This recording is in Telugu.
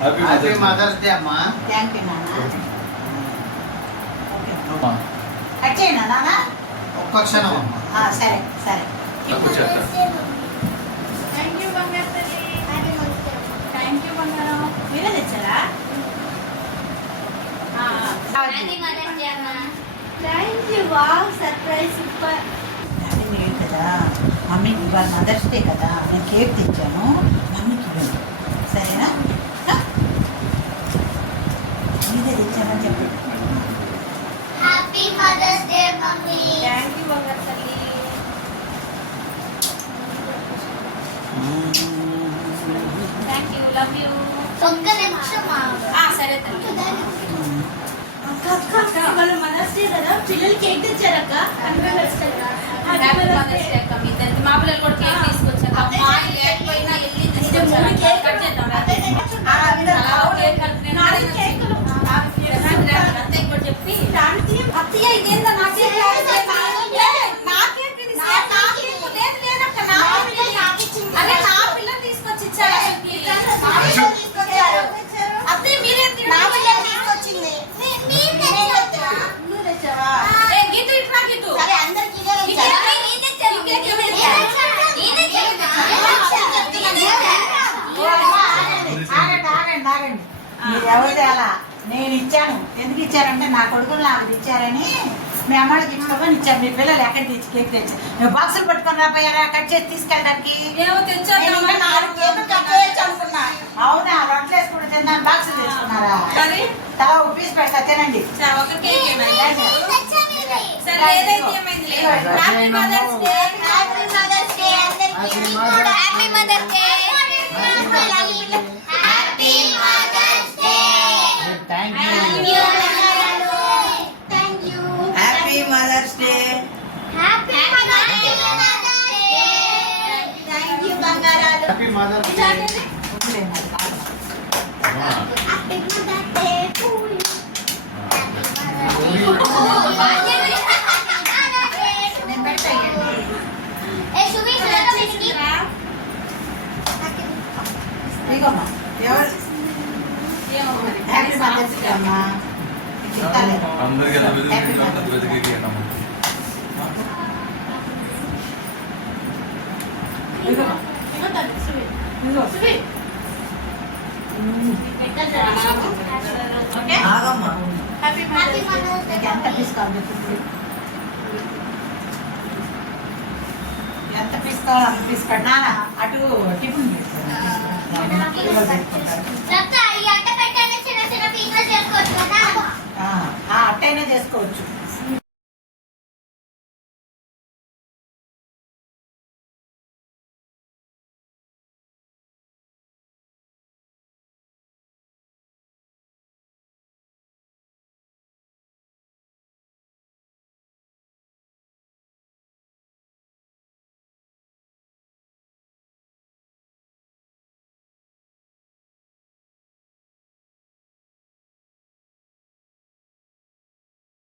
హ్యాపీ మదర్స్ డే అమ్మా. థ్యాంక్ యూ నాన్న. కట్ చేయనా నాన్న? ఒక్క క్షణం అమ్మా. సరే సరే. థ్యాంక్ యూ బంగారు తల్లి. థ్యాంక్ యూ బంగారం. మీరే తెచ్చారా? Thank you. Wow surprise super. అది నేను కదా మమ్మీకి ఇవాళ మదర్స్ డే కదా, నేను కేక్ తెచ్చాను, మమ్మీకి ఇవ్వండి సరేనా? మీరే తెచ్చామని చెప్పండి. Happy mothers Day mummy. Thank you బంగారు తల్లి. Thank you. Love you. ఒక్క నిమిషం సరే తల్లి. ఇవాళ మదర్స్ డే కదా, పిల్లలు కేక్ తెచ్చారక్క. హ్యాపీ మదర్స్ డే అక్క. మీ ఇద్దరికి మా పిల్లలు కూడా కేక్ తీసుకొచ్చారు. మా లేకపోయినా వెళ్ళి తీసుకొచ్చారు. కేక్ కట్ చేద్దాం. కేక్ కడుతున్నాను అంతే కూడా చెప్పి అత్తయ్య ఇదేందా నాకే అదే నా పిల్లలు తీసుకొచ్చి ఇచ్చారు. అత్తయ్య మీరే తీసుకొచ్చింది. గీత ఇట్లా గీతు అందరికి ఆగండి ఆగండి. మీరు ఎవరు తేలా, నేను ఇచ్చాను. ఎందుకు ఇచ్చారంటే నా కొడుకులు నాకు ఇచ్చారని మీ అమ్మకి ఇచ్చుకోమని ఇచ్చాను. మీ పిల్లలు ఎక్కడ తెచ్చి కేక్ తెచ్చారు? నువ్వు బాక్సులు పట్టుకొని రాపోయారా కట్ చేసి తీసుకెళ్ళడానికి? అవునా, రొట్టెలు వేసుకుంటూ తిన్నాను, బాక్సులు తెచ్చుకున్నారా? తలా ఒక పీస్ పెడతా తినండి. ఒక కేక్ సరే ఏదైతే ఏమైంది. Happy mothers day. Happy mothers day అందరికి. Happy mothers day. Happy mothers day. Thank thank you. You. Thank you. Happy mothers day. Happy mothers day. Thank you బంగారాలు. Happy mothers day. Happy mothers day to you. నేను పెడతా ఇవ్వండి. ఇదిగోమ్మా. ఎవరు హ్యాపీ మదర్స్ డే అమ్మా. నీకు ఇస్తాలే. అందరికీ హ్యాపీ మదర్స్ డే. వెతికేనమ్మా. ఇదిగోమ్మా. ఇదిగో. ఆగమ్మా. Happy mothers Day. నీకు ఎంత పీస్ కావాలి చెప్పు. ఎంత పీస్ కావాలి అంత పీస్ కట్టినా అటు టిఫిన్ పెట్టుకోండి.